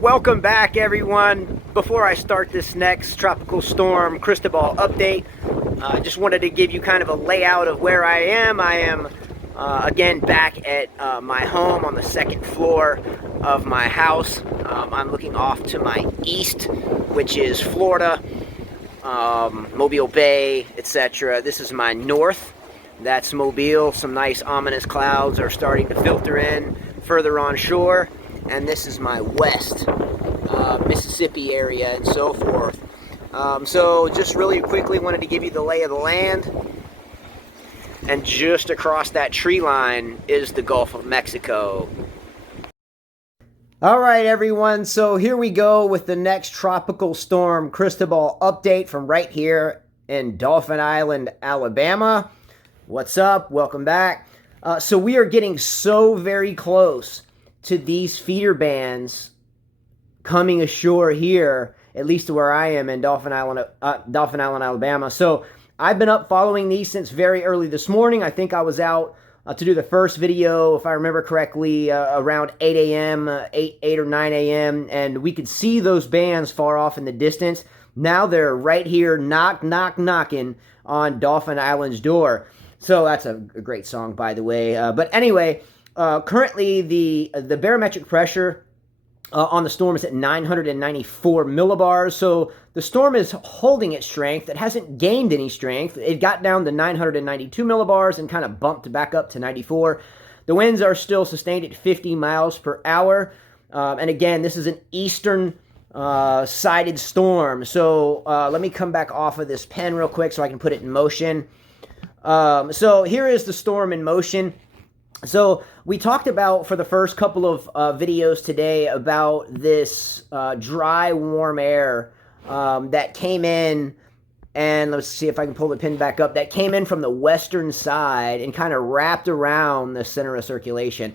Welcome back, everyone. Before I start this next tropical storm Cristobal update, I just wanted to give you kind of a layout of where I am. I am again back at my home on the second floor of my house. I'm looking off to my east, which is Florida, Mobile Bay, etc. This is my north. That's Mobile. Some nice ominous clouds are starting to filter in further on shore. And this is my west, Mississippi area and so forth. So just really quickly wanted to give you the lay of the land. And just across that tree line is the Gulf of Mexico. All right, everyone. So here we go with the next tropical storm Cristobal update from right here in Dauphin Island, Alabama. What's up? Welcome back. So we are getting so very close to these feeder bands coming ashore here, at least to where I am in Dauphin Island, Alabama. So I've been up following these since very early this morning. I think I was out to do the first video, if I remember correctly, around 8 a.m., 8 or 9 a.m., and we could see those bands far off in the distance. Now they're right here, knocking on Dauphin Island's door. So that's a great song, by the way. But anyway, currently the barometric pressure on the storm is at 994 millibars. So the storm is holding its strength. It hasn't gained any strength. It got down to 992 millibars and kind of bumped back up to 94. The winds are still sustained at 50 miles per hour. And again, this is an eastern sided storm. So let me come back off of this pen real quick so I can put it in motion. So here is the storm in motion. So we talked about, for the first couple of videos today, about this dry, warm air that came in, and let's see if I can pull the pin back up, that came in from the western side and kind of wrapped around the center of circulation.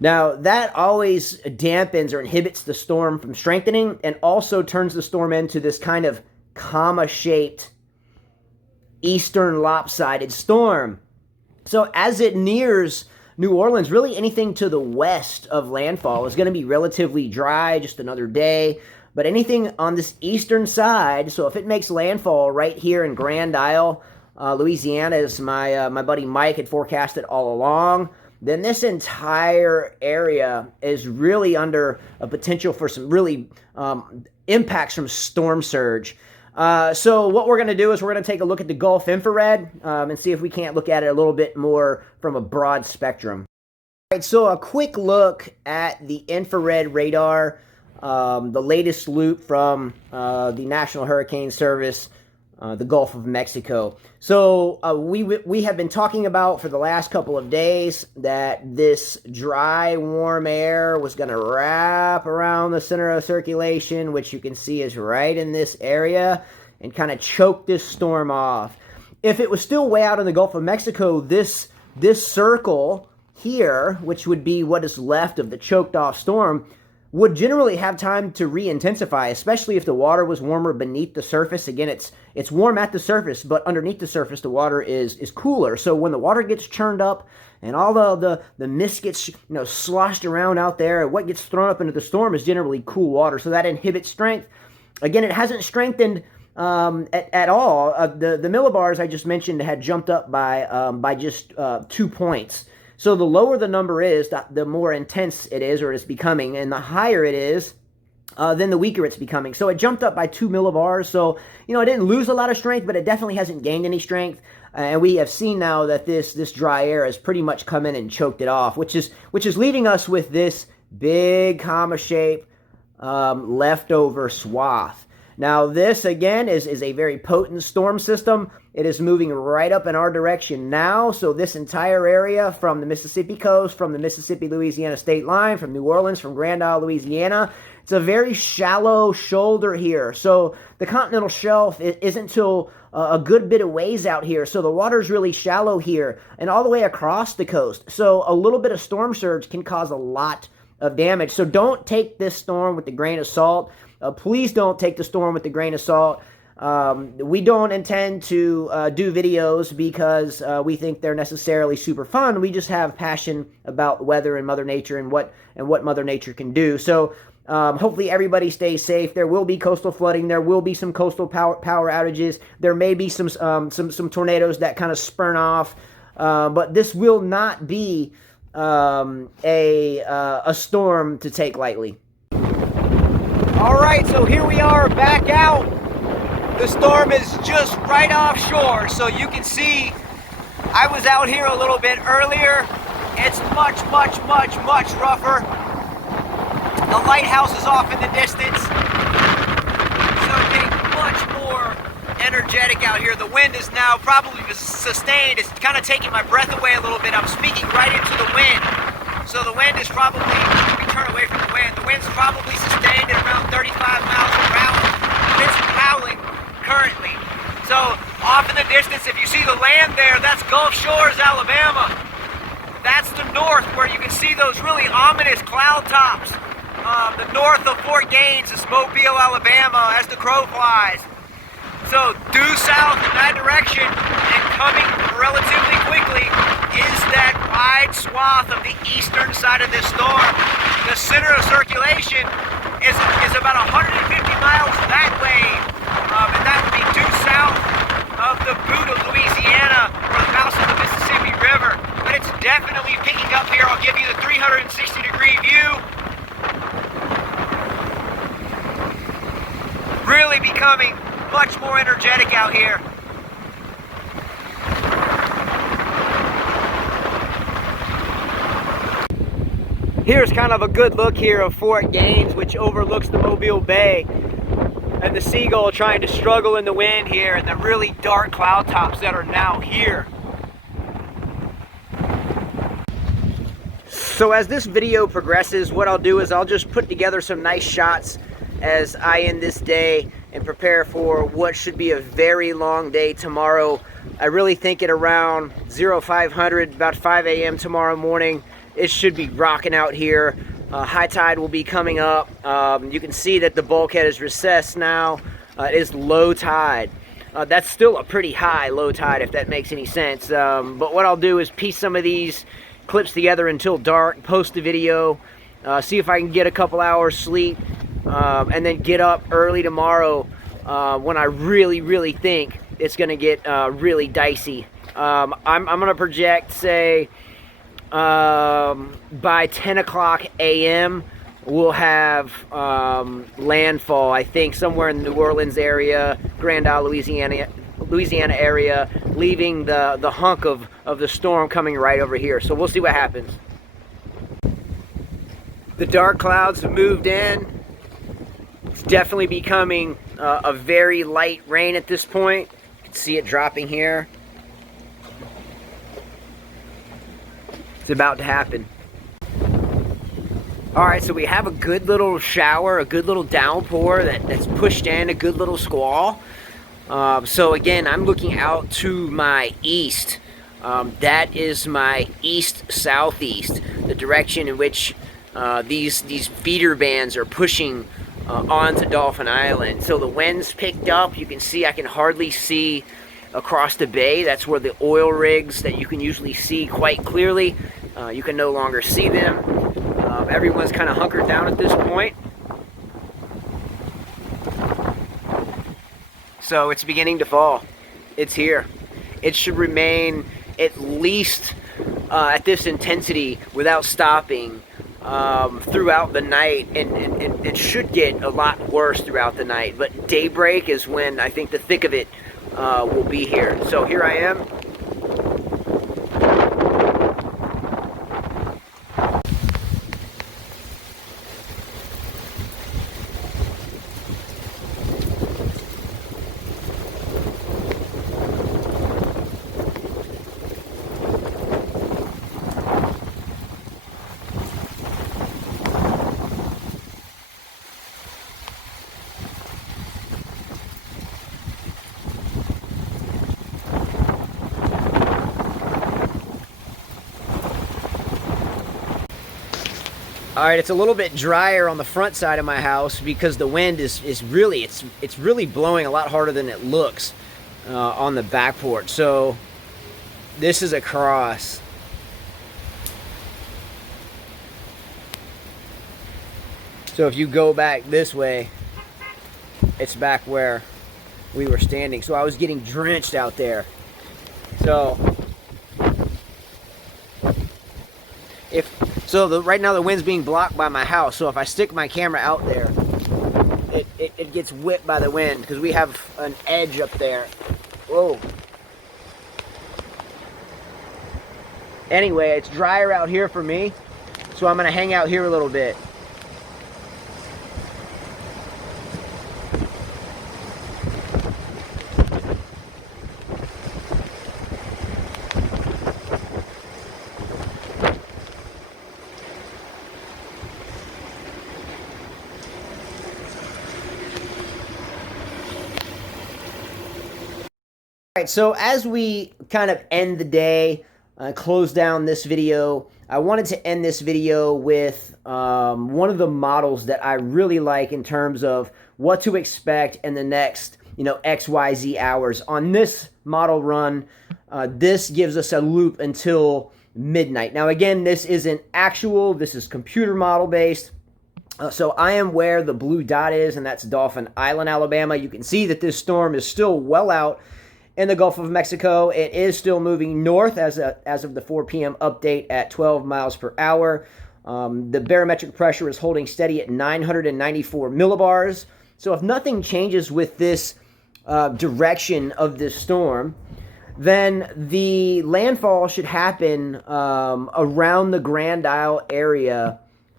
Now, that always dampens or inhibits the storm from strengthening and also turns the storm into this kind of comma-shaped eastern lopsided storm. So as it nears New Orleans, really anything to the west of landfall is going to be relatively dry, just another day. But anything on this eastern side, so if it makes landfall right here in Grand Isle, Louisiana, as my buddy Mike had forecasted all along, then this entire area is really under a potential for some really impacts from storm surge. So what we're going to do is we're going to take a look at the Gulf infrared and see if we can't look at it a little bit more from a broad spectrum. All right, so a quick look at the infrared radar, the latest loop from the National Hurricane Service, the Gulf of Mexico. So we have been talking about for the last couple of days that this dry, warm air was going to wrap around the center of circulation, which you can see is right in this area, and kind of choke this storm off. If it was still way out in the Gulf of Mexico, this circle here, which would be what is left of the choked off storm, would generally have time to re-intensify, especially if the water was warmer beneath the surface. Again, it's warm at the surface, but underneath the surface, the water is cooler. So when the water gets churned up and all the mist gets sloshed around out there, what gets thrown up into the storm is generally cool water. So that inhibits strength. Again, it hasn't strengthened at all. The millibars I just mentioned had jumped up by just 2 points. So the lower the number is, the more intense it is, or it's becoming, and the higher it is, then the weaker it's becoming. So it jumped up by 2 millibars. So, it didn't lose a lot of strength, but it definitely hasn't gained any strength. And we have seen now that this dry air has pretty much come in and choked it off, which is leaving us with this big comma-shaped leftover swath. Now, this, again, is a very potent storm system. It is moving right up in our direction now. So this entire area from the Mississippi coast, from the Mississippi-Louisiana state line, from New Orleans, from Grand Isle, Louisiana, it's a very shallow shoulder here. So the continental shelf isn't until a good bit of ways out here. So the water's really shallow here and all the way across the coast. So a little bit of storm surge can cause a lot of damage. So don't take this storm with a grain of salt. Please don't take the storm with a grain of salt. We don't intend to do videos because we think they're necessarily super fun. We just have passion about weather and Mother Nature and what Mother Nature can do. So Hopefully everybody stays safe. There will be coastal flooding. There will be some coastal power outages. There may be some tornadoes that kind of spurn off, but this will not be a storm to take lightly. All right, so here we are back out. The storm is just right offshore, so you can see I was out here a little bit earlier. It's much rougher. The lighthouse is off in the distance, so it's getting much more energetic out here. The wind is now probably sustained. It's kind of taking my breath away a little bit. I'm speaking right into the wind, so the wind is probably, let me turn away from the wind. The wind's probably sustained at around 35 miles per hour. It's howling currently. So off in the distance, if you see the land there, that's Gulf Shores, Alabama. That's the north, where you can see those really ominous cloud tops. The north of Fort Gaines is Mobile, Alabama, as the crow flies. So due south in that direction, and coming relatively quickly, is that wide swath of the eastern side of this storm. The center of circulation is about 150 miles that way, and that would be due south of the boot of Louisiana, or the mouth of the Mississippi River. But it's definitely picking up here. I'll give you the 360-degree view. Really becoming much more energetic out here. Here's kind of a good look here of Fort Gaines, which overlooks the Mobile Bay, and the Seagull trying to struggle in the wind here, and the really dark cloud tops that are now here. So as this video progresses, what I'll do is I'll just put together some nice shots as I end this day and prepare for what should be a very long day tomorrow. I really think at around 0500, about 5 a.m. tomorrow morning, it should be rocking out here. High tide will be coming up. You can see that the bulkhead is recessed now. It is low tide. That's still a pretty high low tide, if that makes any sense. But what I'll do is piece some of these clips together until dark, post the video, see if I can get a couple hours sleep, and then get up early tomorrow when I really think it's going to get really dicey. I'm going to project, say, by 10 o'clock a.m. we'll have landfall, I think, somewhere in the New Orleans area, Grand Isle, Louisiana area, leaving the hunk of the storm coming right over here. So we'll see what happens. The dark clouds have moved in. It's definitely becoming a very light rain at this point. You can see it dropping here. It's about to happen. Alright, so we have a good little shower, a good little downpour that's pushed in, a good little squall. So again, I'm looking out to my east. That is my east-southeast, the direction in which these feeder bands are pushing onto Dauphin Island. So the wind's picked up. You can see, I can hardly see across the bay. That's where the oil rigs that you can usually see quite clearly, you can no longer see them. Everyone's kind of hunkered down at this point. So it's beginning to fall. It's here. It should remain at least at this intensity without stopping throughout the night, and it should get a lot worse throughout the night. But daybreak is when I think the thick of it will be here. So here I am. All right, it's a little bit drier on the front side of my house because the wind is really, it's really blowing a lot harder than it looks on the back porch. So this is across. So if you go back this way, it's back where we were standing. So I was getting drenched out there. So right now the wind's being blocked by my house. So if I stick my camera out there, it gets whipped by the wind because we have an edge up there. Whoa. Anyway, it's drier out here for me, so I'm gonna hang out here a little bit. All right, so as we kind of end the day, close down this video, I wanted to end this video with one of the models that I really like in terms of what to expect in the next, XYZ hours. On this model run, this gives us a loop until midnight. Now, again, this isn't actual. This is computer model based. So I am where the blue dot is, and that's Dauphin Island, Alabama. You can see that this storm is still well out in the Gulf of Mexico. It is still moving north as of the 4 p.m. update at 12 miles per hour. The barometric pressure is holding steady at 994 millibars. So if nothing changes with this direction of this storm, then the landfall should happen around the Grand Isle area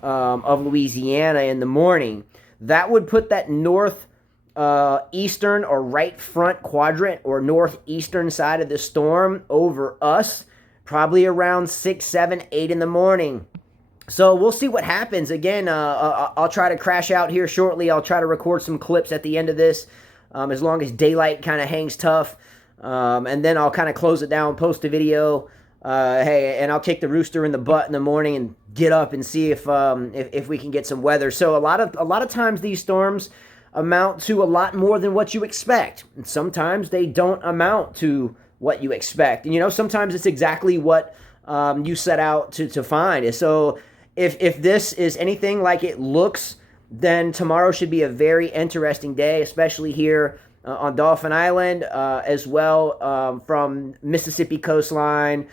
of Louisiana in the morning. That would put that eastern or right front quadrant or northeastern side of the storm over us, probably around 6, 7, 8 in the morning. So we'll see what happens. Again, I'll try to crash out here shortly. I'll try to record some clips at the end of this, as long as daylight kind of hangs tough. And then I'll kind of close it down, post a video. And I'll kick the rooster in the butt in the morning and get up and see if we can get some weather. So a lot of times these storms amount to a lot more than what you expect, and sometimes they don't amount to what you expect. And sometimes it's exactly what you set out to find. So if this is anything like it looks, then tomorrow should be a very interesting day, especially here on Dauphin Island, as well from Mississippi coastline,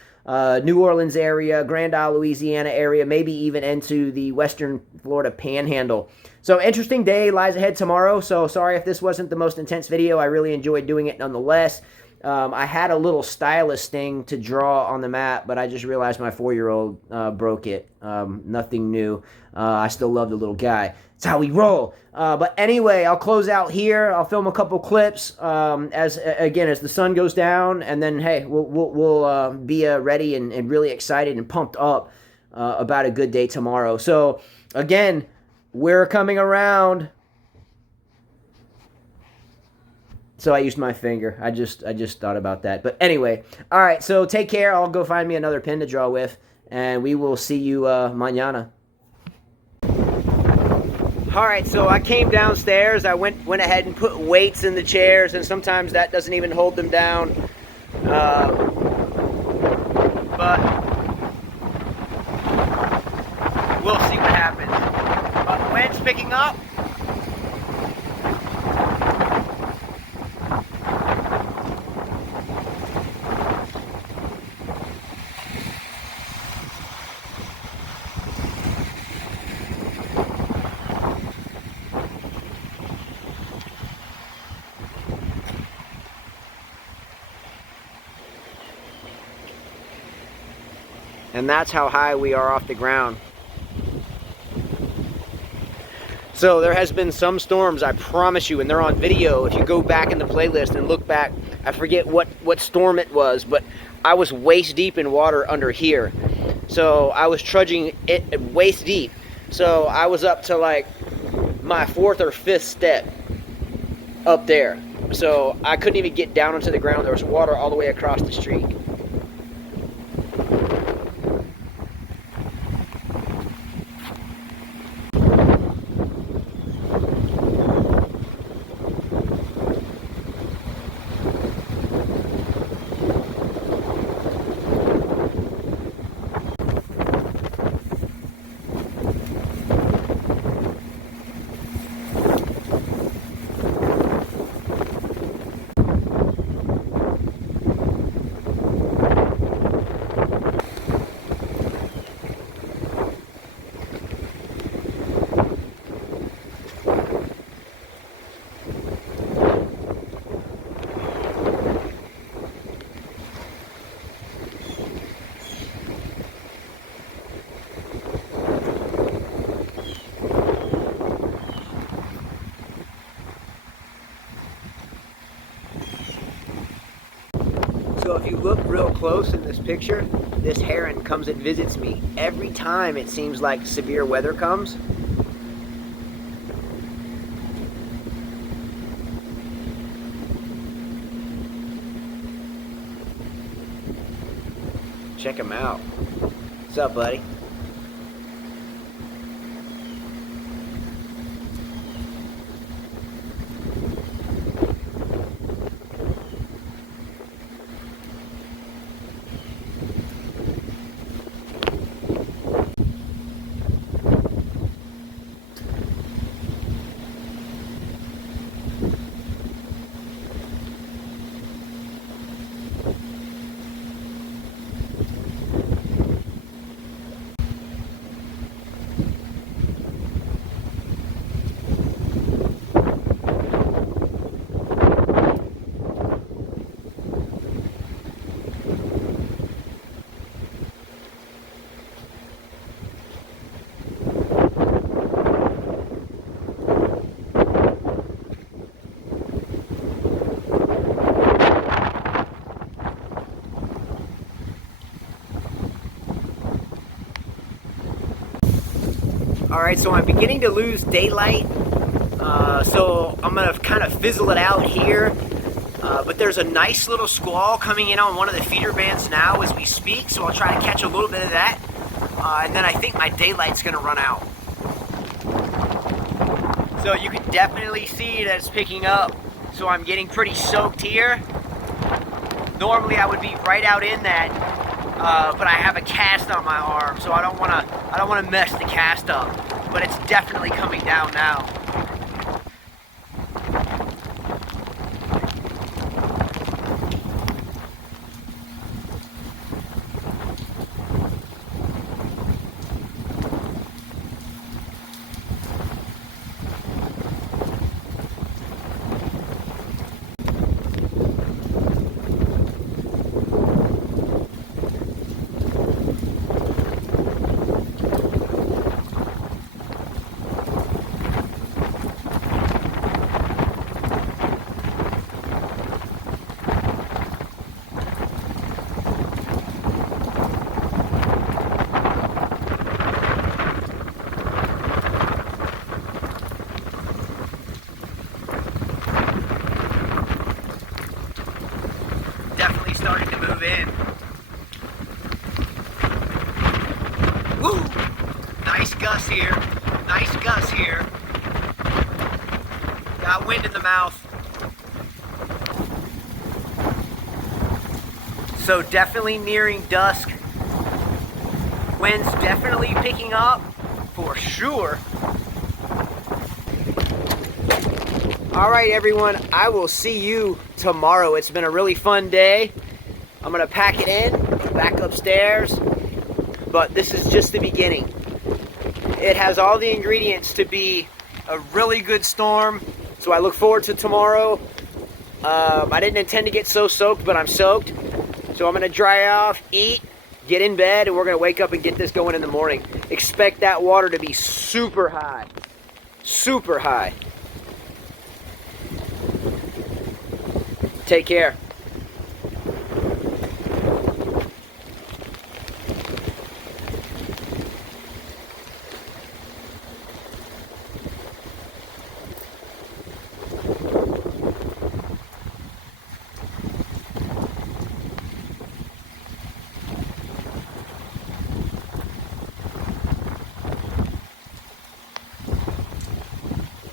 New Orleans area, Grand Isle, Louisiana area, maybe even into the western Florida panhandle. So interesting day lies ahead tomorrow. So sorry if this wasn't the most intense video. I really enjoyed doing it nonetheless. I had a little stylus thing to draw on the map, but I just realized my 4-year-old broke it. Nothing new. I still love the little guy. It's how we roll. But anyway, I'll close out here. I'll film a couple clips as the sun goes down, and then hey, we'll be ready and really excited and pumped up about a good day tomorrow. So again, we're coming around. So I used my finger. I just thought about that. But anyway, all right. So take care. I'll go find me another pen to draw with, and we will see you mañana. All right. So I came downstairs. I went ahead and put weights in the chairs, and sometimes that doesn't even hold them down. But we'll see what happens. The wind's picking up. And that's how high we are off the ground. So there has been some storms, I promise you, and they're on video. If you go back in the playlist and look back, I forget what storm it was, but I was waist deep in water under here. So I was trudging it waist deep. So I was up to like my 4th or 5th step up there. So I couldn't even get down onto the ground. There was water all the way across the street. So if you look real close in this picture, this heron comes and visits me every time it seems like severe weather comes. Check him out. What's up, buddy? Alright, so I'm beginning to lose daylight, so I'm going to kind of fizzle it out here, but there's a nice little squall coming in on one of the feeder bands now as we speak, so I'll try to catch a little bit of that, and then I think my daylight's going to run out. So you can definitely see that it's picking up, so I'm getting pretty soaked here. Normally I would be right out in that, but I have a cast on my arm, so I don't want to mess the cast up. But it's definitely coming down now. Starting to move in. Woo! Nice gust here. Nice gust here. Got wind in the mouth. So definitely nearing dusk. Wind's definitely picking up for sure. All right, everyone, I will see you tomorrow. It's been a really fun day. I'm gonna pack it in, back upstairs, but this is just the beginning. It has all the ingredients to be a really good storm, so I look forward to tomorrow. I didn't intend to get so soaked, but I'm soaked. So I'm gonna dry off, eat, get in bed, and we're gonna wake up and get this going in the morning. Expect that water to be super high. Super high. Take care.